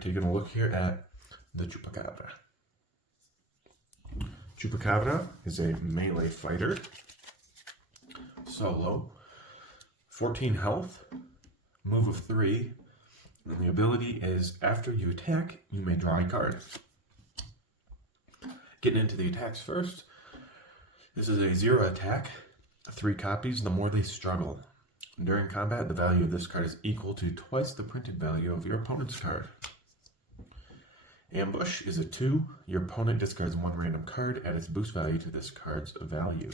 taking a look here at the Chupacabra. Chupacabra is a melee fighter, solo, 14 health, move of 3, and the ability is after you attack, you may draw a card. Getting into the attacks first, this is a 0 attack, 3 copies, the more they struggle. During combat, the value of this card is equal to twice the printed value of your opponent's card. Ambush is a 2. Your opponent discards 1 random card, add its boost value to this card's value.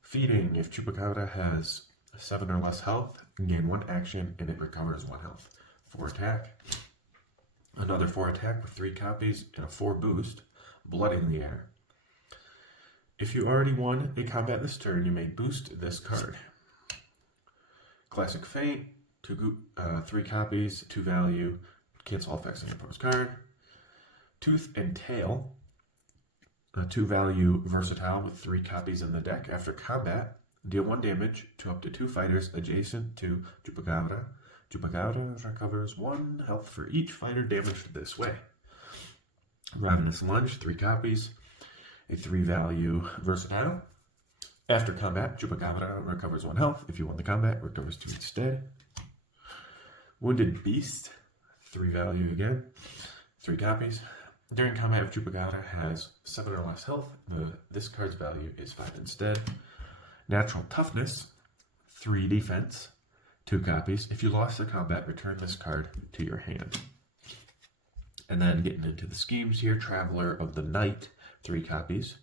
Feeding, if Chupacabra has 7 or less health, gain 1 action and it recovers 1 health. 4 attack. Another 4 attack with 3 copies and a 4 boost, Blood in the Air. If you already won a combat this turn, you may boost this card. Classic Feint, 3 copies, 2 value, cancel all effects on your opponent's card. Tooth and Tail, a 2 value versatile with 3 copies in the deck. After combat, deal 1 damage to up to 2 fighters adjacent to Chupacabra. Chupacabra recovers 1 health for each fighter damaged this way. Ravenous Lunge, 3 copies, a 3 value versatile. After combat, Chupacabra recovers 1 health. If you won the combat, recovers 2 instead. Wounded Beast, 3 value again, 3 copies. During combat, if Chupacabra has 7 or less health, this card's value is 5 instead. Natural Toughness, 3 defense, 2 copies. If you lost the combat, return this card to your hand. And then getting into the schemes here, Traveler of the Night, 3 copies.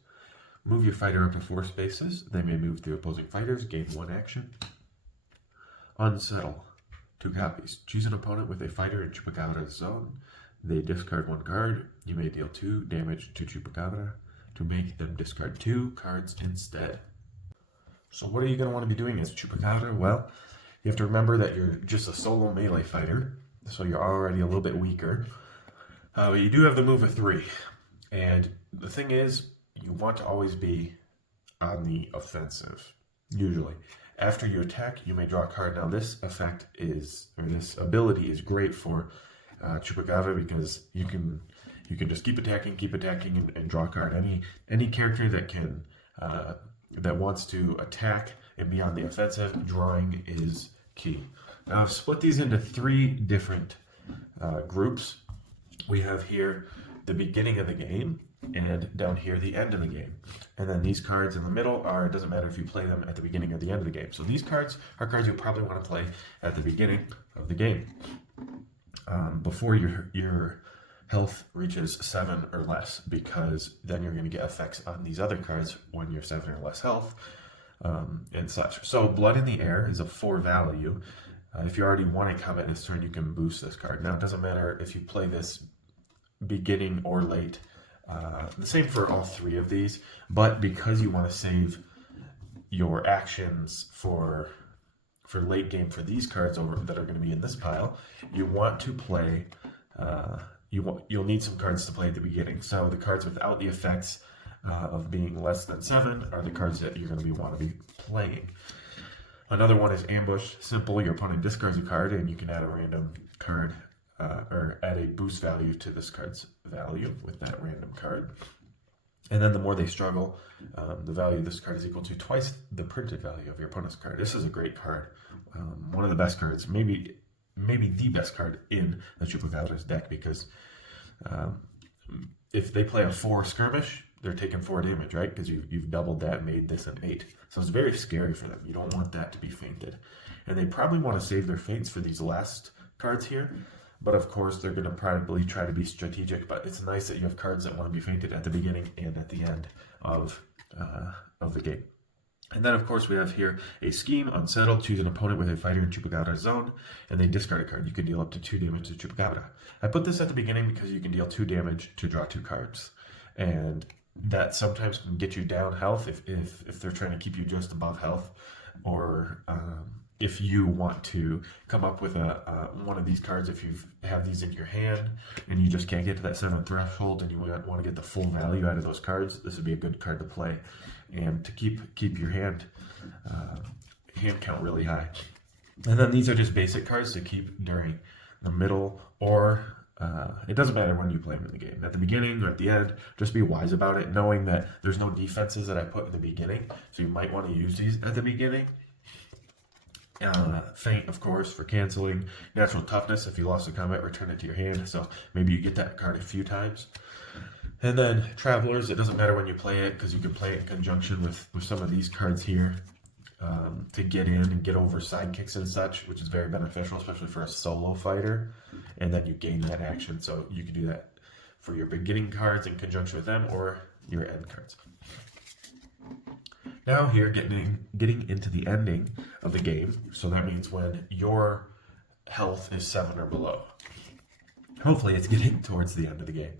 Move your fighter up to 4 spaces. They may move through opposing fighters, gain 1 action. Unsettle, 2 copies. Choose an opponent with a fighter in Chupacabra's zone. They discard 1 card. You may deal 2 damage to Chupacabra to make them discard 2 cards instead. So what are you going to want to be doing as Chupacabra? Well, you have to remember that you're just a solo melee fighter, so you're already a little bit weaker. But you do have the move of 3. And the thing is, you want to always be on the offensive, usually. After you attack, you may draw a card. Now this effect is, or this ability is great for Chupacabra because you can just keep attacking and draw a card. Any character that can that wants to attack and be on the offensive, drawing is key. Now I've split these into 3 different groups. We have here the beginning of the game, and down here the end of the game. And then these cards in the middle it doesn't matter if you play them at the beginning or the end of the game. So these cards are cards you probably want to play at the beginning of the game, before your health reaches 7 or less, because then you're going to get effects on these other cards when you're 7 or less health, and such. So Blood in the Air is a 4 value. If you already won a combat this turn, you can boost this card. Now it doesn't matter if you play this beginning or late. The same for all 3 of these, but because you want to save your actions for late game for these cards that are going to be in this pile, you want to play. You'll need some cards to play at the beginning. So the cards without the effects of being less than 7 are the cards that you're going to want to be playing. Another one is Ambush. Simple. Your opponent discards a card, and you can add a random card. Or add a boost value to this card's value with that random card. And then the more they struggle, the value of this card is equal to twice the printed value of your opponent's card. This is a great card. One of the best cards, maybe the best card in the Chupacabra's deck, because if they play a 4 skirmish, they're taking 4 damage, right? Because you've doubled that and made this an 8. So it's very scary for them. You don't want that to be feinted. And they probably want to save their feints for these last cards here. But of course, they're going to probably try to be strategic. But it's nice that you have cards that want to be feinted at the beginning and at the end of the game. And then, of course, we have here a scheme, Unsettle. Choose an opponent with a fighter in Chupacabra's zone, and they discard a card. You can deal up to 2 damage to Chupacabra. I put this at the beginning because you can deal 2 damage to draw 2 cards. And that sometimes can get you down health if they're trying to keep you just above health, or if you want to come up with one of these cards, if you have these in your hand and you just can't get to that 7 threshold and you want to get the full value out of those cards, this would be a good card to play and to keep your hand count really high. And then these are just basic cards to keep during the middle, or it doesn't matter when you play them in the game. At the beginning or at the end, just be wise about it, knowing that there's no defenses that I put in the beginning, so you might want to use these at the beginning. Feint, of course, for canceling. Natural toughness, if you lost a combat, return it to your hand, so maybe you get that card a few times. And then Travelers, it doesn't matter when you play it, because you can play it in conjunction with some of these cards here. To get in and get over sidekicks and such, which is very beneficial, especially for a solo fighter. And then you gain that action, so you can do that for your beginning cards in conjunction with them, or your end cards. Now here, getting into the ending of the game, so that means when your health is 7 or below. Hopefully it's getting towards the end of the game.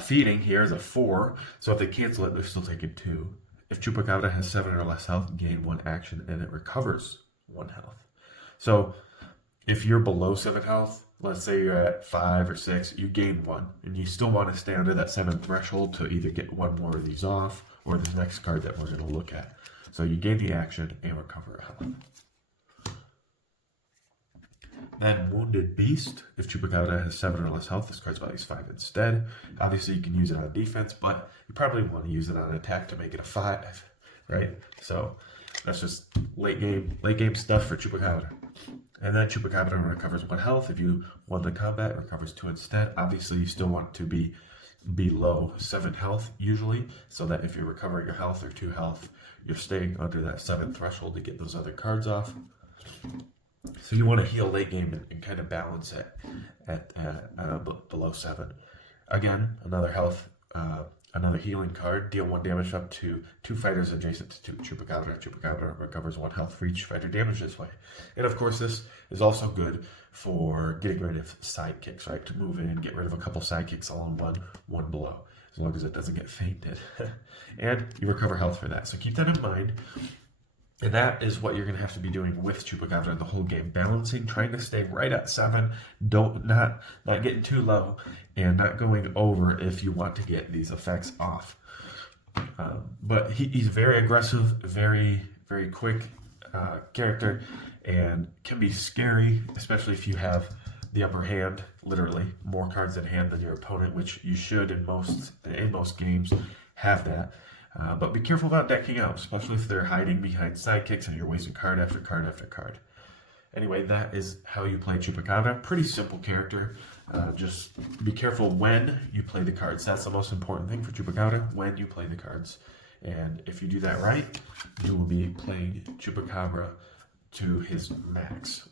Feeding here is a 4, so if they cancel it, they're still taking 2. If Chupacabra has 7 or less health, gain 1 action and it recovers 1 health. So if you're below 7 health, let's say you're at 5 or 6, you gain 1. And you still want to stay under that 7 threshold to either get 1 more of these off or the next card that we're going to look at. So you gain the action and recover a health. Then Wounded Beast. If Chupacabra has 7 or less health, this card's value is 5 instead. Obviously, you can use it on defense, but you probably want to use it on attack to make it a 5, right? So that's just late game stuff for Chupacabra. And then Chupacabra recovers 1 health. If you won the combat, it recovers 2 instead. Obviously, you still want to be below 7 health usually, so that if you're recovering your health or 2 health, you're staying under that 7 threshold to get those other cards off. So you want to heal late game and kind of balance it at below 7. Again, another healing card. Deal 1 damage up to 2 fighters adjacent to Chupacabra. Chupacabra recovers 1 health for each fighter damage this way. And of course, this is also good for getting rid of sidekicks, right? To move in, get rid of a couple sidekicks all in one below, as long as it doesn't get fainted. And you recover health for that. So keep that in mind. And that is what you're going to have to be doing with Chupacabra the whole game. Balancing, trying to stay right at 7, not getting too low, and not going over if you want to get these effects off. But he's very aggressive, very, very quick character, and can be scary, especially if you have the upper hand, literally, more cards in hand than your opponent, which you should in most games have that. But be careful about decking out, especially if they're hiding behind sidekicks and you're wasting card after card after card. Anyway, that is how you play Chupacabra. Pretty simple character. Just be careful when you play the cards. That's the most important thing for Chupacabra, when you play the cards. And if you do that right, you will be playing Chupacabra to his max.